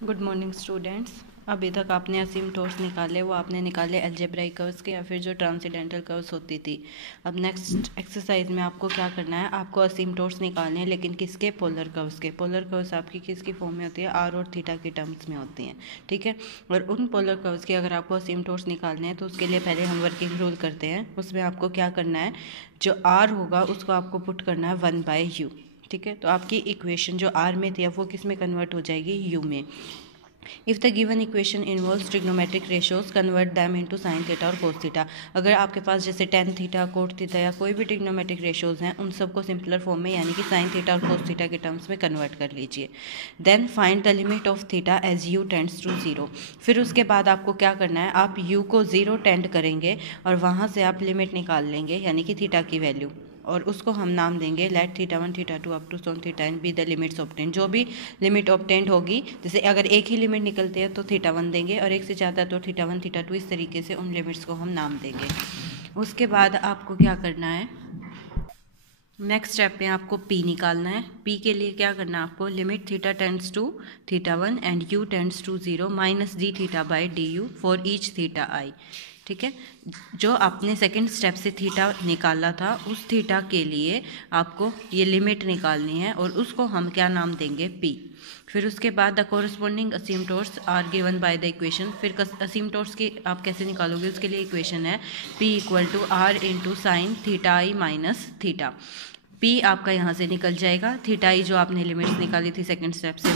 Good morning students. अभी तक आपने असिम्प्टोट्स निकाले, वो आपने निकाले अलजेब्राइक कर्व्स के या फिर जो ट्रांसेंडेंटल कर्व्स होती थी। अब नेक्स्ट एक्सरसाइज में आपको क्या करना है, आपको असिम्प्टोट्स निकालने हैं, लेकिन किसके? पोलर कर्व्स के। पोलर कर्व्स आपकी किसकी फॉर्म में होती है? आर और थीटा की टर्म्स में होती हैं, ठीक है। और उन पोलर कर्व्स के अगर आपको असिम्प्टोट्स निकालने हैं तो उसके लिए पहले हम वर्किंग रूल करते हैं। उसमें आपको क्या करना है, जो आर होगा उसको आपको पुट करना है 1/u, ठीक है। तो आपकी इक्वेशन जो आर में थी अब वो किस में कन्वर्ट हो जाएगी? यू में। If the given equation involves trigonometric ratios convert them into sine theta और कोस थीटा। अगर आपके पास जैसे टेन थीटा, कोट थीटा या कोई भी ट्रिग्नोमेट्रिक रेशियोज हैं, उन सबको सिंपलर फॉर्म में यानी कि साइन थीटा और कोस थीटा के टर्म्स में कन्वर्ट कर लीजिए। Then find the limit of theta as u tends to 0। फिर उसके बाद आपको क्या करना है, आप यू को 0 टेंड करेंगे और वहाँ से आप लिमिट निकाल लेंगे यानी कि थीटा की वैल्यू, और उसको हम नाम देंगे let theta 1 theta 2 up to so on theta n be the limits obtained. जो भी लिमिट ऑब्टेन्ड होगी, जैसे अगर एक ही लिमिट निकलती है तो थीटा 1 देंगे और एक से ज़्यादा तो थीटा 1 थीटा 2, इस तरीके से उन लिमिट्स को हम नाम देंगे। उसके बाद आपको क्या करना है, नेक्स्ट स्टेप में आपको पी निकालना है। पी के लिए क्या करना है आपको, limit theta tends to theta 1 and u tends to 0 minus d theta by d u for each theta i, ठीक है। जो आपने सेकंड स्टेप से थीटा निकाला था उस थीटा के लिए आपको ये लिमिट निकालनी है और उसको हम क्या नाम देंगे? पी। फिर उसके बाद the corresponding asymptotes are given by the equation. फिर असिम्प्टोट्स की आप कैसे निकालोगे, उसके लिए इक्वेशन है p equal to r into sine theta i minus theta. P आपका यहाँ से निकल जाएगा, थीटा आई जो आपने लिमिट्स निकाली थी सेकंड स्टेप से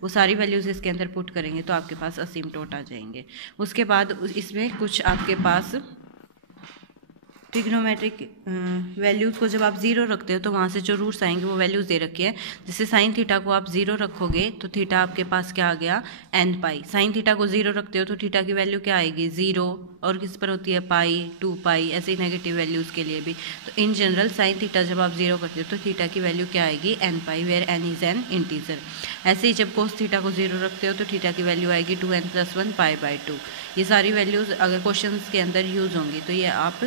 वो सारी वैल्यूज़ इसके अंदर पुट करेंगे तो आपके पास असिम्प्टोट आ जाएंगे। उसके बाद इसमें कुछ आपके पास ट्रिग्नोमेट्रिक वैल्यूज़ को जब आप 0 रखते हो तो वहाँ से जो रूट्स आएंगे वो वैल्यूज़ दे रखी है। जैसे साइन थीटा को आप 0 रखोगे तो थीटा आपके पास क्या आ गया? n पाई। साइन थीटा को 0 रखते हो तो थीटा की वैल्यू क्या आएगी? 0। और किस पर होती है? पाई, 2 पाई, ऐसे ही नेगेटिव वैल्यूज़ के लिए भी। तो इन जनरल साइन थीटा जब आप 0 करते हो तो थीटा की वैल्यू क्या आएगी? n pi, where n is an integer. ऐसे ही जब कोस थीटा को 0 रखते हो तो थीटा की वैल्यू आएगी 2n+1 पाई बाई 2। ये सारी वैल्यूज़ अगर क्वेश्चंस के अंदर यूज़ होंगी तो ये आप,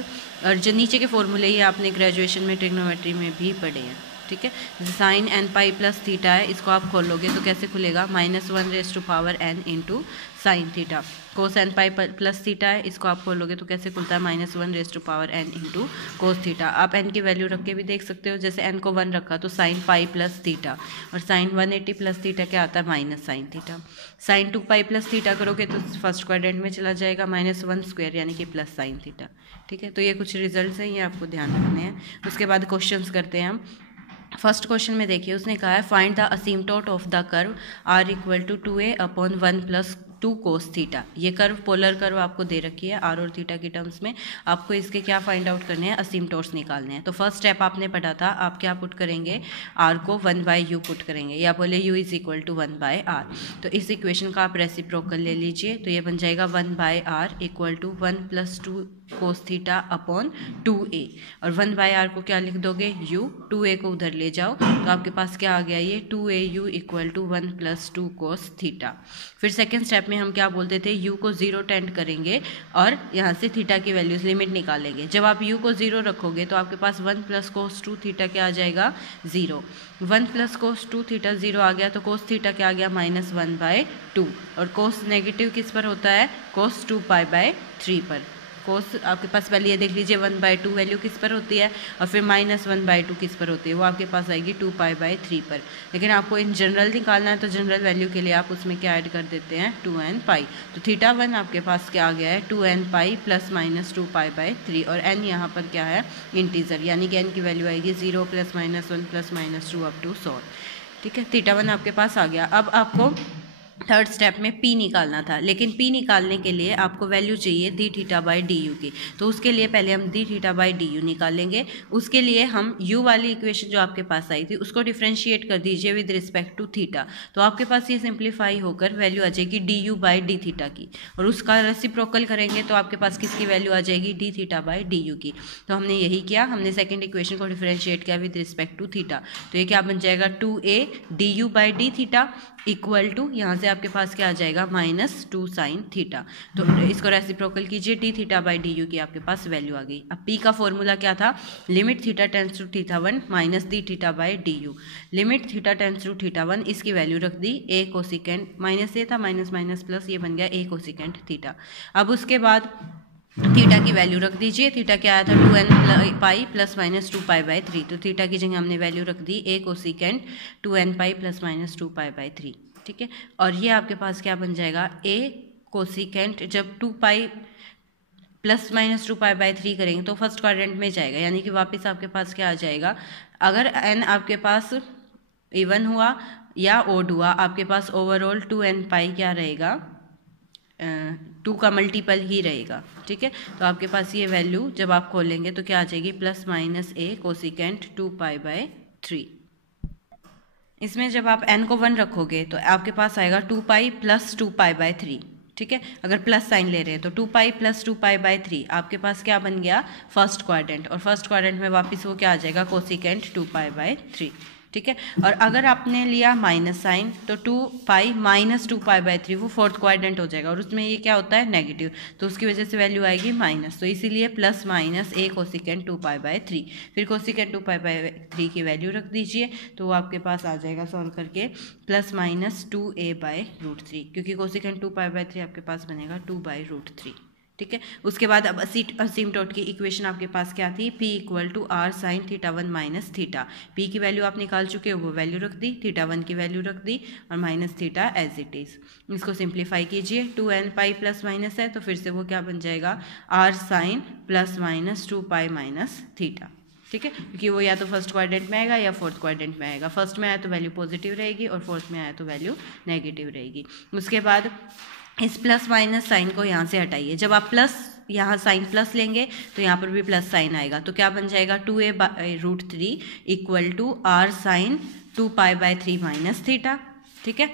और जो नीचे के फॉर्मूले ये आपने ग्रेजुएशन में ट्रिग्नोमेट्री में भी पढ़े हैं, ठीक है। जैसे sine n pi plus theta है, इसको आप खोलोगे तो कैसे खुलेगा? -1 into sine theta. Cos n pi plus theta है, इसको आप खोलोगे तो कैसे खुलता है? -1 इंटू कोस थीटा। आप n की वैल्यू रख के भी देख सकते हो, जैसे n को 1 रखा तो साइन पाई प्लस थीटा, और साइन 180 प्लस थीटा क्या आता है? Minus sine theta. Sine 2 pi plus theta करोगे तो फर्स्ट क्वाड्रेंट में चला जाएगा, -1² यानी कि प्लस साइन थीटा, ठीक है। तो ये कुछ रिजल्ट्स हैं, ये आपको ध्यान रखने हैं। उसके बाद क्वेश्चंस करते हैं हम। फर्स्ट क्वेश्चन में देखिए, उसने कहा है find the asymptote of the curve r equal to 2a/1+2 cos theta. ये कर्व पोलर कर्व आपको दे रखी है आर और थीटा की टर्म्स में। आपको इसके क्या फाइंड आउट करने हैं? असिम्प्टोट्स निकालने हैं। तो फर्स्ट स्टेप आपने पढ़ा था, आप क्या पुट करेंगे? आर को 1/u पुट करेंगे, या बोले u is equal to 1/r। तो इस इक्वेशन का आप रेसिप्रोकल ले लीजिए, तो ये बन जाएगा 1/r equal to 1+2 cos theta upon 2a, और 1/r को क्या लिख दोगे? u। 2a को उधर ले जाओ तो आपके पास क्या आ गया? ये 2au equal to 1+2 cos theta. फिर सेकेंड स्टेप में हम क्या बोलते थे? u को 0 टेंड करेंगे और यहाँ से थीटा की वैल्यूज लिमिट निकालेंगे। जब आप u को 0 रखोगे तो आपके पास 1 + cos 2 थीटा क्या आ जाएगा? 0। 1 + cos 2 थीटा 0 आ गया तो cos थीटा क्या आ गया? -1/2। और cos नेगेटिव किस पर होता है? cos 2 पाई/3 पर। कोस आपके पास पहले ये देख लीजिए 1/2 वैल्यू किस पर होती है, और फिर -1/2 किस पर होती है? वो आपके पास आएगी 2 पाई/3 पर। लेकिन आपको इन जनरल निकालना है तो जनरल वैल्यू के लिए आप उसमें क्या ऐड कर देते हैं? 2n पाई। तो थीटा 1 आपके पास क्या आ गया है? 2n पाई प्लस -2 पाई/3, और n यहाँ पर क्या है? इंटीजर, यानी कि n की वैल्यू आएगी 0 + -1 + -2 अप टू 100, ठीक है। थीटा 1 आपके पास आ गया। अब आपको थर्ड स्टेप में P निकालना था, लेकिन P निकालने के लिए आपको वैल्यू चाहिए D theta by d u की। तो उसके लिए पहले हम D theta by d you निकालेंगे। उसके लिए हम U वाली इक्वेशन जो आपके पास आई थी उसको डिफ्रेंशिएट कर दीजिए विद रिस्पेक्ट टू थीटा। तो आपके पास ये सिंप्लीफाई होकर वैल्यू आ जाएगी D u by d theta की, और उसका रेसिप्रोकल करेंगे तो आपके पास किसकी वैल्यू आ जाएगी? D theta by d u की। तो हमने यही किया, हमने सेकेंड इक्वेशन को डिफ्रेंशिएट किया विद रिस्पेक्ट टू थीटा। तो ये क्या बन जाएगा? 2a d u by d theta equal to, यहाँ से आपके पास क्या आ जाएगा -2 साइन थीटा। तो इसको रेसिप्रोकल कीजिए, D theta by d u की आपके पास वैल्यू आ गई। अब पी का फॉर्मूला क्या था, limit theta tends to theta 1 minus d theta by d u. Limit theta tends to theta 1 इसकी वैल्यू रख दी ए कोसिकेंट, माइनस ए था माइनस माइनस प्लस ये बन गया ए कोसिकेंट थीटा। अब उसके बाद थीटा की वैल्यू रख दीजिए, थीटा क्या आया था 2n pi plus minus 2 pi by 3, तो थीटा की जगह हमने वैल्यू रख दी a cosecant 2n pi plus minus 2 pi by 3, ठीक है। और ये आपके पास क्या बन जाएगा, ए कोसिकेंट जब 2 pi plus minus 2 pi by 3 करेंगे तो फर्स्ट क्वाड्रेंट में जाएगा, यानी कि वापस आपके पास क्या आ जाएगा, अगर n आपके पास इवन हुआ या ओड हुआ, आपके पास ओवरऑल 2n पाई क्या रहेगा, 2 का मल्टीपल ही रहेगा, ठीक है। तो आपके पास ये वैल्यू जब आप खोलेंगे तो क्या आ जाएगी, plus minus A cosecant 2 pi by 3। इसमें जब आप n को 1 रखोगे तो आपके पास आएगा 2 पाई प्लस 2 पाई बाई 3, ठीक है। अगर प्लस साइन ले रहे हैं तो 2 पाई प्लस 2 पाई बाई 3 आपके पास क्या बन गया, फर्स्ट क्वाड्रेंट, और फर्स्ट क्वाड्रेंट में वापस वो क्या आ जाएगा, कोसिकेंट 2 पाई बाई 3, ठीक है। और अगर आपने लिया माइनस साइन तो 2 पाई माइनस 2 पाई बाई 3 वो फोर्थ क्वाड्रेंट हो जाएगा, और उसमें ये क्या होता है, नेगेटिव, तो उसकी वजह से वैल्यू आएगी माइनस, तो इसीलिए plus minus A cosecant 2 pi by 3। फिर कोसिकेंट 2 पाई बाई 3 की वैल्यू रख दीजिए, तो वो आपके पास आ जाएगा सॉल्व करके प्लस माइनस 2a बाई √3, क्योंकि कोसिकेंट 2 पाई बाई 3 आपके पास बनेगा 2 बाई √3, ठीक है। उसके बाद अब असीमटोट की इक्वेशन आपके पास क्या थी, P equal to r sine theta 1 minus theta. P की वैल्यू आप निकाल चुके हो, वो वैल्यू रख दी, थीटा 1 की वैल्यू रख दी, और minus theta as it is. इसको सिंप्लीफाई कीजिए, 2n पाई प्लस माइनस है तो फिर से वो क्या बन जाएगा, r sine plus minus 2 pi minus theta, ठीक है, क्योंकि वो या तो फर्स्ट क्वाड्रेंट में आएगा या फोर्थ क्वाड्रेंट में आएगा। फर्स्ट में आया तो वैल्यू पॉजिटिव रहेगी और फोर्थ में आया तो वैल्यू नेगेटिव रहेगी। उसके बाद इस प्लस माइनस साइन को यहाँ से हटाइए, जब आप प्लस यहाँ साइन प्लस लेंगे तो यहाँ पर भी प्लस साइन आएगा, तो क्या बन जाएगा 2a by √3 equal to r sine 2 pi by 3 minus theta, ठीक है।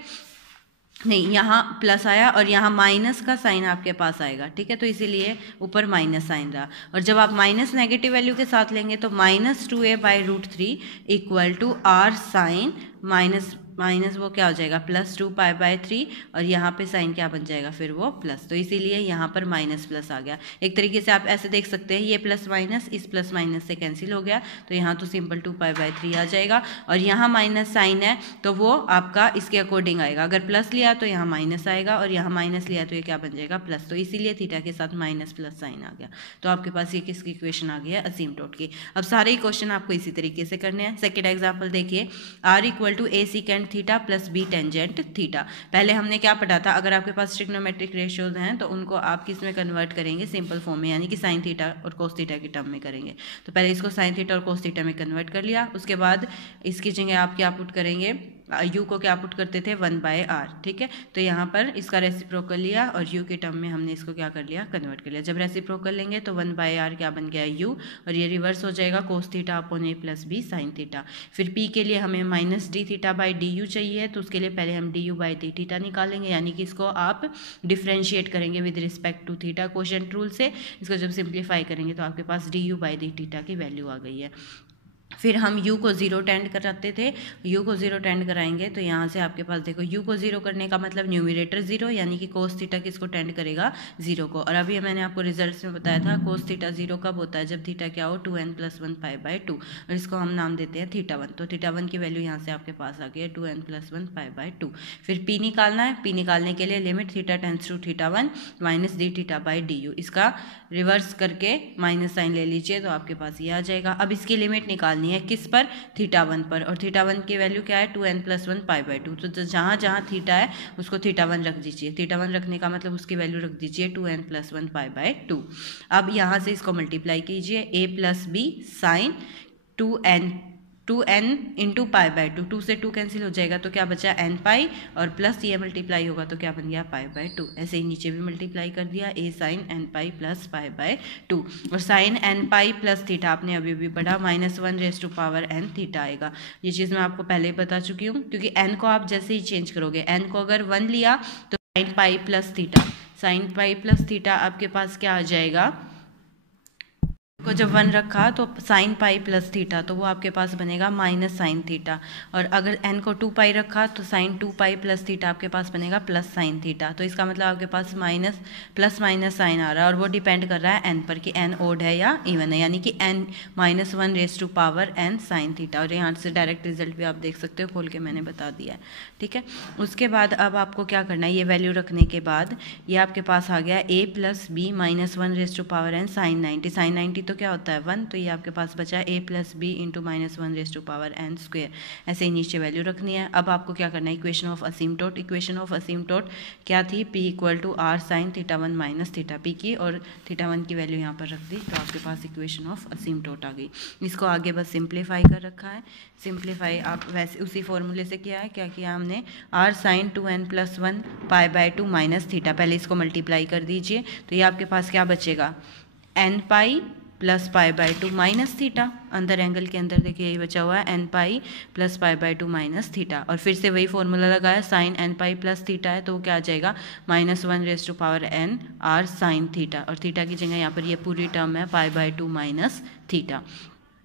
नहीं, यहाँ प्लस आया और यहाँ माइनस का साइन आपके पास आएगा, ठीक है, तो इसीलिए ऊपर माइनस साइन रहा। और जब आप माइनस नेगेटिव वैल्यू के साथ लेंगे तो minus 2a by √3 equal to r sine minus minus वो क्या हो जाएगा, प्लस 2 पाई बाई 3, और यहाँ पे साइन क्या बन जाएगा, फिर वो प्लस, तो इसीलिए यहाँ पर माइनस प्लस आ गया। एक तरीके से आप ऐसे देख सकते हैं, ये प्लस माइनस इस प्लस माइनस से कैंसिल हो गया, तो यहाँ तो सिंपल 2 पाई बाई 3 आ जाएगा, और यहाँ माइनस साइन है तो वो आपका इसके अकॉर्डिंग आएगा, अगर प्लस लिया तो यहाँ माइनस आएगा, और यहाँ माइनस लिया तो ये क्या बन जाएगा, प्लस, तो इसीलिए थीटा के साथ माइनस प्लस साइन आ गया। तो आपके पास ये किसकी इक्वेशन आ गई है, असीमटोट की। अब सारे ही क्वेश्चन आपको इसी तरीके से करने हैं। सेकेंड एग्जाम्पल देखिए, r equal to a secant theta plus b tangent theta. पहले हमने क्या पढ़ा था, अगर आपके पास ट्रिग्नोमेट्रिक रेशियोज हैं तो उनको आप किस में कन्वर्ट करेंगे, सिंपल फॉर्म में, यानी कि साइन थीटा और कोस थीटा की टर्म में करेंगे। तो पहले इसको साइन थीटा और कोस थीटा में कन्वर्ट कर लिया, उसके बाद इसकी जगह आप क्या पुट करेंगे, u को क्या पुट करते थे 1/r, ठीक है। तो यहाँ पर इसका रेसिप्रोकल लिया और u के टर्म में हमने इसको क्या कर लिया, कन्वर्ट कर लिया। जब रेसिप्रोकल लेंगे तो 1/r क्या बन गया u, और ये रिवर्स हो जाएगा cos theta upon a plus B sine theta. फिर p के लिए हमें minus d theta by d u चाहिए, तो उसके लिए पहले हम d u by d theta निकालेंगे, यानी कि इसको आप डिफ्रेंशिएट करेंगे with respect to theta quotient rule से। इसको जब सिंप्लीफाई करेंगे तो आपके पास d u by d theta की वैल्यू आ गई है। फिर हम u को 0 टेंड कराते थे, u को 0 टेंड कराएंगे तो यहाँ से आपके पास देखो u को 0 करने का मतलब न्यूमरेटर 0, यानी कि कोस थीटा किसको टेंड करेगा 0 को। और अभी मैंने आपको रिजल्ट्स में बताया था कोस थीटा 0 कब होता है, जब थीटा क्या हो 2n + 1 पाई बाई 2, और इसको हम नाम देते हैं थीटा 1। तो थीटा 1 की वैल्यू यहाँ से आपके पास आ गई है 2n + 1 पाई बाई 2। फिर p निकालना है, p निकालने के लिए limit theta tends to theta 1 minus d theta by d u, इसका रिवर्स करके माइनस साइन ले लीजिए तो आपके पास ये आ जाएगा। अब इसकी लिमिट निकालनी है किस पर, थीटा 1 पर, और थीटा 1 की वैल्यू क्या है 2n + 1 पाई बाई 2। तो जहाँ जहाँ थीटा है उसको थीटा 1 रख दीजिए, थीटा 1 रखने का मतलब उसकी वैल्यू रख दीजिए 2n + 1 पाई बाई 2। अब यहाँ से इसको मल्टीप्लाई कीजिए, a plus B sine 2n into pi by 2, 2 से 2 कैंसिल हो जाएगा तो क्या बचा n पाई, और प्लस ये मल्टीप्लाई होगा तो क्या बन गया पाई बाई 2। ऐसे ही नीचे भी मल्टीप्लाई कर दिया, a sine n pi plus pi by 2, और sine n pi plus theta आपने अभी भी पढ़ा -1⁻n थीटा आएगा। ये चीज़ मैं आपको पहले ही बता चुकी हूँ, क्योंकि n को आप जैसे ही चेंज करोगे, n को अगर 1 लिया तो sine pi plus theta, sign pi plus theta आपके पास क्या आ जाएगा को जब 1 रखा तो साइन पाई प्लस थीटा, तो वो आपके पास बनेगा माइनस साइन थीटा। और अगर n को 2 पाई रखा तो साइन 2 पाई प्लस थीटा आपके पास बनेगा प्लस साइन थीटा। तो इसका मतलब आपके पास माइनस प्लस माइनस साइन आ रहा है, और वो डिपेंड कर रहा है n पर कि n ओड है या इवन है, यानी कि n -1 raise to power n sine theta. और यहाँ से डायरेक्ट रिजल्ट भी आप देख सकते हो, खोल के मैंने बता दिया है, ठीक है। उसके बाद अब आपको क्या करना है, ये वैल्यू रखने के बाद ये आपके पास आ गया a plus b -1 raise to power n sine 90। Sine 90 तो क्या होता है 1, तो ये आपके पास बचा है a plus b into -1 raise to power n square. ऐसे ही नीचे वैल्यू रखनी है। अब आपको क्या करना है, equation of asymptote. Equation of asymptote क्या थी, p equal to r sine theta 1 minus theta p की, और थीटा 1 की वैल्यू यहाँ पर रख दी, तो आपके पास इक्वेशन ऑफ असीमटोट आ गई। इसको आगे बस सिंप्लीफाई कर रखा है। सिंप्लीफाई आप वैसे उसी फॉर्मूले से किया है। क्या किया हमने, r sine 2n plus 1 pi by 2 minus theta, पहले इसको मल्टीप्लाई कर दीजिए, तो ये आपके पास क्या बचेगा, n pi plus pi by 2 minus theta. अंदर एंगल के अंदर देखिए यही बचा हुआ है, n pi plus pi by 2 minus theta. और फिर से वही फॉर्मूला लगाया, sine n pi plus theta है तो वो क्या आ जाएगा, -1 raise to power n r sine theta. और थीटा की जगह यहाँ पर ये पूरी टर्म है पाई बाय 2 माइनस थीटा।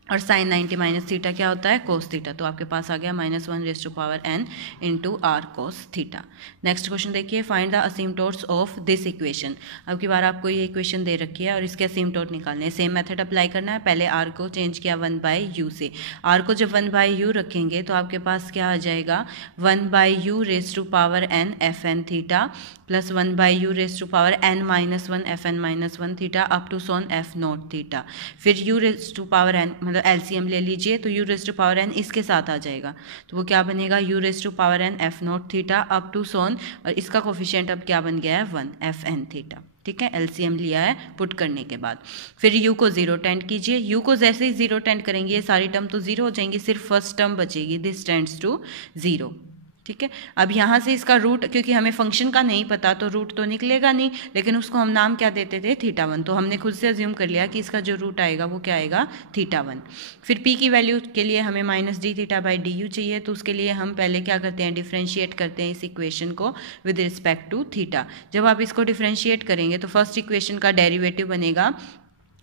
और साइन 90 माइनस थीटा क्या होता है, कोस थीटा। तो आपके पास आ गया -1 raise to power n into R cos theta. Next question देखिए, find the asymptotes of this equation. अब की बार आपको ये इक्वेशन दे रखी है और इसके असीमटोट निकालने हैं। सेम मेथड अप्लाई करना है। पहले r को चेंज किया 1/u से। r को जब 1/u रखेंगे तो आपके पास क्या आ जाएगा, 1/u raise to power n fn theta plus 1/u raise to power n -1 fn -1 theta up to so on f not theta. फिर u raise to power n, मतलब एलसीएम ले लीजिए, तो u raise to power n इसके साथ आ जाएगा, तो वो क्या बनेगा, u raise to power n f not theta up to so on, और इसका कोफिशिएंट अब क्या बन गया है 1 fn थीटा, ठीक है। एलसीएम लिया है पुट करने के बाद। फिर u को 0 टेंड कीजिए। u को जैसे ही 0 टेंड करेंगे ये सारी टर्म तो 0 हो जाएंगी, सिर्फ फर्स्ट टर्म बचेगी, दिस टेंड्स टू 0, ठीक है। अब यहाँ से इसका रूट, क्योंकि हमें फंक्शन का नहीं पता तो रूट तो निकलेगा नहीं, लेकिन उसको हम नाम क्या देते थे, थीटा 1। तो हमने खुद से अज्यूम कर लिया कि इसका जो रूट आएगा वो क्या आएगा, थीटा 1। फिर p की वैल्यू के लिए हमें -d थीटा बाई du चाहिए, तो उसके लिए हम पहले क्या करते हैं, डिफ्रेंशिएट करते हैं इस इक्वेशन को विद रिस्पेक्ट टू थीटा। जब आप इसको डिफ्रेंशिएट करेंगे तो फर्स्ट इक्वेशन का डेरिवेटिव बनेगा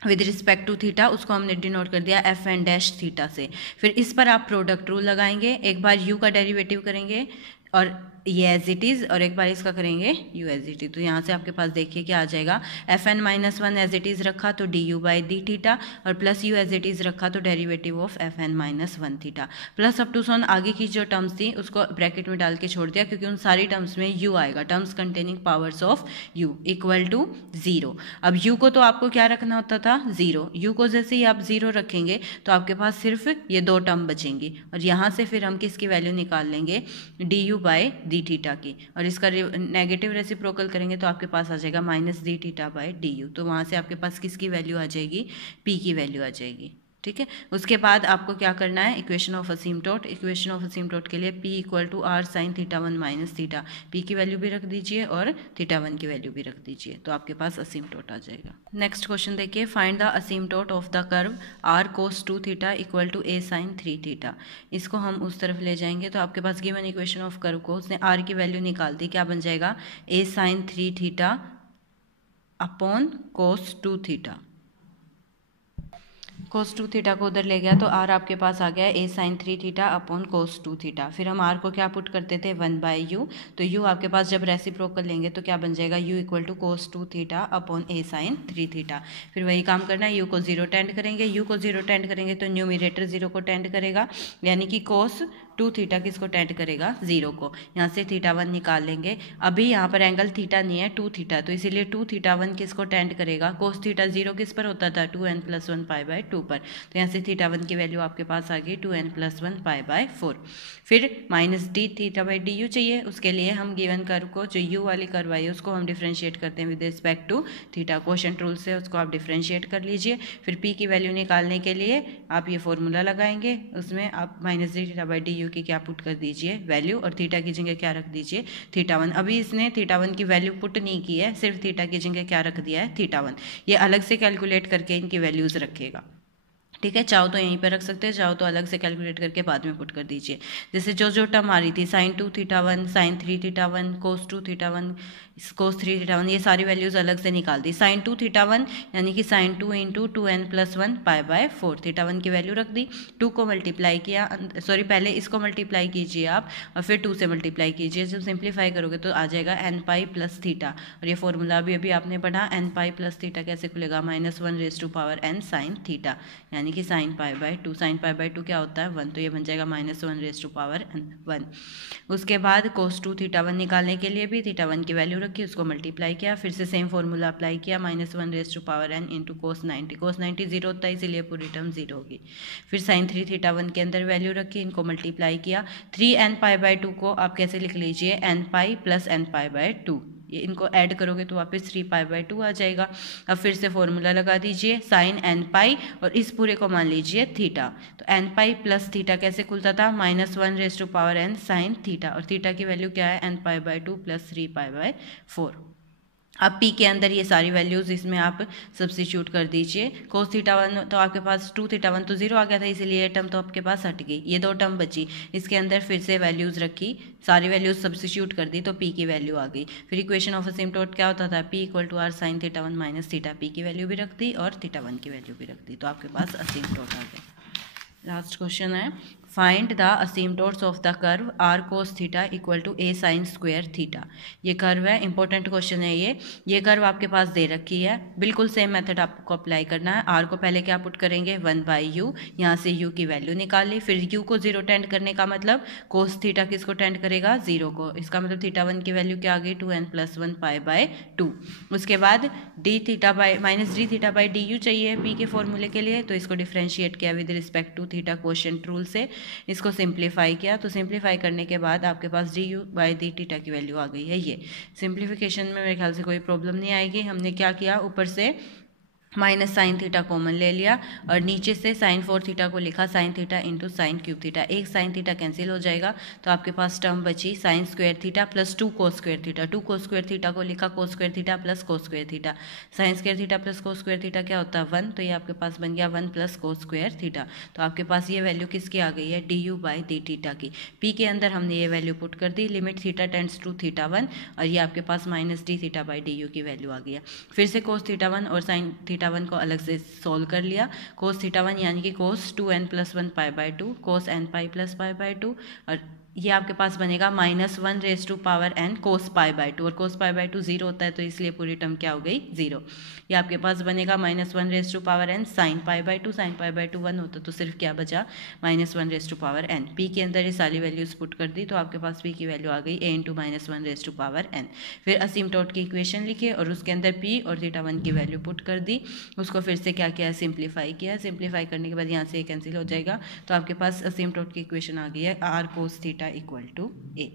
विद रिस्पेक्ट टू थीटा, उसको हमने डिनोट कर दिया एफ एन डैश थीटा से। फिर इस पर आप प्रोडक्ट रूल लगाएंगे, एक बार यू का डेरिवेटिव करेंगे और ये एज इट इज़, और एक बार इसका करेंगे यू एज इट इज। तो यहाँ से आपके पास देखिए क्या आ जाएगा, F N -1 as it is रखा तो d u by d theta, और plus u as it is रखा तो derivative of F N -1 theta, plus up to so on आगे की जो टर्म्स थी उसको ब्रैकेट में डाल के छोड़ दिया, क्योंकि उन सारी टर्म्स में यू आएगा, terms containing powers of u equal to 0। अब यू को तो आपको क्या रखना होता था, 0। यू को जैसे ही आप 0 रखेंगे तो आपके पास सिर्फ ये 2 टर्म बचेंगी, और यहाँ से फिर हम किसकी वैल्यू निकाल लेंगे, D u by d theta की, और इसका नेगेटिव रेसिप्रोकल करेंगे तो आपके पास आ जाएगा -d theta by d you. तो वहाँ से आपके पास किसकी वैल्यू आ जाएगी, p की वैल्यू आ जाएगी, ठीक है। उसके बाद आपको क्या करना है, equation of asymptote. Equation of asymptote के लिए p equal to r sine theta 1 minus theta, p की वैल्यू भी रख दीजिए और थीटा 1 की वैल्यू भी रख दीजिए, तो आपके पास असीमटोट आ जाएगा। नेक्स्ट क्वेश्चन देखिए, find the asymptote of the curve r cos 2 theta equal to a sine 3 theta. इसको हम उस तरफ ले जाएंगे तो आपके पास गिवन इक्वेशन ऑफ कर्व को उसने r की वैल्यू निकाल दी, क्या बन जाएगा, a sine 3 theta upon cos 2 theta. cos 2 theta को उधर ले गया तो r आपके पास आ गया a sine 3 theta upon cos 2 theta. फिर हम r को क्या पुट करते थे, 1/u, तो u आपके पास जब रेसिप्रोकल लेंगे तो क्या बन जाएगा, u equal to cos 2 theta upon a sine 3 theta. फिर वही काम करना है, u को 0 टेंड करेंगे, u को 0 टेंड करेंगे तो न्यूमिरेटर 0 को टेंड करेगा, यानी कि cos 2 थीटा किसको टेंड करेगा, 0 को। यहाँ से थीटा 1 निकाल लेंगे। अभी यहाँ पर एंगल थीटा नहीं है, 2 थीटा, तो इसीलिए 2 थीटा 1 किसको टेंड करेगा, कोस थीटा 0 किस पर होता था, 2n+1 पाई बाय 2 पर। तो यहाँ से थीटा 1 की वैल्यू आपके पास आ गई 2n+1 पाई बाय 4। फिर -d theta by d u चाहिए, उसके लिए हम गिवन कर्व को, जो यू वाली कर्व आई है उसको हम डिफ्रेंशिएट करते हैं with respect to theta. Quotient rule से उसको आप डिफ्रेंशिएट कर लीजिए। फिर p की वैल्यू निकालने के लिए आप ये फॉर्मूला लगाएंगे, उसमें आप -d theta by d u की क्या पुट कर दीजिए वैल्यू, और थीटा की जगह क्या रख दीजिए, थीटा 1। अभी इसने थीटा 1 की वैल्यू पुट नहीं की है, सिर्फ थीटा की जगह क्या रख दिया है, थीटा 1। ये अलग से कैलकुलेट करके इनकी वैल्यूज रखेगा, ठीक है, चाहो तो यहीं पे रख सकते हैं, चाहो तो अलग से कैलकुलेट करके बाद में पुट कर दीजिए। जैसे जो जो टर्म आ रही थी sin 2 theta 1, sin 3 theta 1, cos 2 theta 1, cos 3 theta 1, ये सारी वैल्यूज अलग से निकाल दी। sin 2 थीटा 1 यानी कि sin 2 इंटू 2n+1 π/4, थीटा 1 की वैल्यू रख दी। 2 को मल्टीप्लाई किया, सॉरी पहले इसको मल्टीप्लाई कीजिए आप और फिर 2 से मल्टीप्लाई कीजिए। जब सिंप्लीफाई करोगे तो आ जाएगा n पाई प्लस थीटा, और ये फॉर्मूला अभी अभी आपने पढ़ा। n पाई प्लस थीटा कैसे खुलेगा, -1n sin थीटा, यानी कि sin π/2। sin π/2 क्या होता है 1, तो ये बन जाएगा -1n1। उसके बाद cos 2 थीटा 1 निकालने के लिए भी थीटा 1 की वैल्यू रखी, उसको मल्टीप्लाई किया, फिर से सेम फॉर्मूला अप्लाई किया, -1n into cos 90। cos 90 zero होता है, इसीलिए पूरी टर्म जीरो होगी। फिर sin 3 थीटा 1 के अंदर वैल्यू रखी, इनको मल्टीप्लाई किया। 3n π/2 को आप कैसे लिख लीजिए, n पाई प्लस n π/2, ये इनको ऐड करोगे तो वापस 3π/2 आ जाएगा। अब फिर से फॉर्मूला लगा दीजिए sin n पाई, और इस पूरे को मान लीजिए थीटा। तो n पाई प्लस थीटा कैसे खुलता था, -1n sin थीटा, और थीटा की वैल्यू क्या है, n π/2 प्लस 3π/4। अब p के अंदर ये सारी वैल्यूज इसमें आप सब्स्टिट्यूट कर दीजिए। cos थीटा 1 तो आपके पास 2 थीटा 1 तो जीरो आ गया था, इसीलिए ये टर्म तो आपके पास हट गई। ये 2 टर्म बची, इसके अंदर फिर से वैल्यूज रखी, सारी वैल्यूज सब्स्टिट्यूट कर दी, तो p की वैल्यू आ गई। फिर इक्वेशन ऑफ असिम्प्टोट क्या होता था, p = r sin theta 1 minus theta, p की वैल्यू भी रख दी और थीटा 1 की वैल्यू भी रख दी, तो आपके पास असिम्प्टोट आ गया। लास्ट क्वेश्चन है, find the asymptotes of the curve r cos theta equal to a sin square theta. ये कर्व है, इंपॉर्टेंट क्वेश्चन है ये कर्व आपके पास दे रखी है। बिल्कुल सेम मेथड आपको अप्लाई करना है। r को पहले क्या पुट करेंगे, 1/u, यहाँ से u की वैल्यू निकाल ली। फिर u को 0 टेंड करने का मतलब cos थीटा किसको टेंड करेगा, 0 को। इसका मतलब थीटा 1 की वैल्यू क्या आ गई, 2n+1 π/2। उसके बाद d थीटा बाई du चाहिए p के फॉर्मूले के लिए, तो इसको डिफ्रेंशिएट किया with respect to theta quotient rule से, इसको सिंप्लीफाई किया। तो सिंप्लीफाई करने के बाद आपके पास du/d थीटा की वैल्यू आ गई है। ये सिंप्लीफिकेशन में मेरे ख्याल से कोई प्रॉब्लम नहीं आएगी। हमने क्या किया, ऊपर से माइनस साइन थीटा कॉमन ले लिया और नीचे से साइन 4 थीटा को लिखा sine theta into sine cube theta. एक साइन थीटा कैंसिल हो जाएगा, तो आपके पास टर्म बची sine square theta plus 2 cos square theta. 2 cos square theta को लिखा cos square theta plus cos square theta. Sine square theta plus cos square theta क्या होता है, 1, तो ये आपके पास बन गया 1 प्लस कोस स्क्वायर थीटा। तो आपके पास ये वैल्यू किसकी आ गई है, du/d थीटा की। पी के अंदर हमने ये वैल्यू पुट कर दी, limit theta tends to theta 1, और ये आपके पास -d थीटा/du की वैल्यू आ गई है। फिर से कोस थीटा 1 और साइन थीटा 1 को अलग से सोल्व कर लिया। cos थीटा 1 यानी कि cos 2n+1 π/2, cos n pi plus π/2, और ये आपके पास बनेगा -1n cos π/2, और cos π/2 0 होता है, तो इसलिए पूरी टर्म क्या हो गई, 0। ये आपके पास बनेगा -1n sin π/2, sin π/2 1 होता तो सिर्फ क्या बचा, -1n। p के अंदर ये सारी वैल्यूज पुट कर दी, तो आपके पास p की वैल्यू आ गई a × -1n। फिर असिम्प्टोट की इक्वेशन लिखे और उसके अंदर p और थीटा 1 की वैल्यू पुट कर दी। उसको फिर से क्या किया, सिंप्लीफाई किया। सिंप्लीफाई करने के बाद यहाँ से कैंसिल हो जाएगा, तो आपके पास असिम्प्टोट की इक्वेशन आ गई है r cos थीटा = a।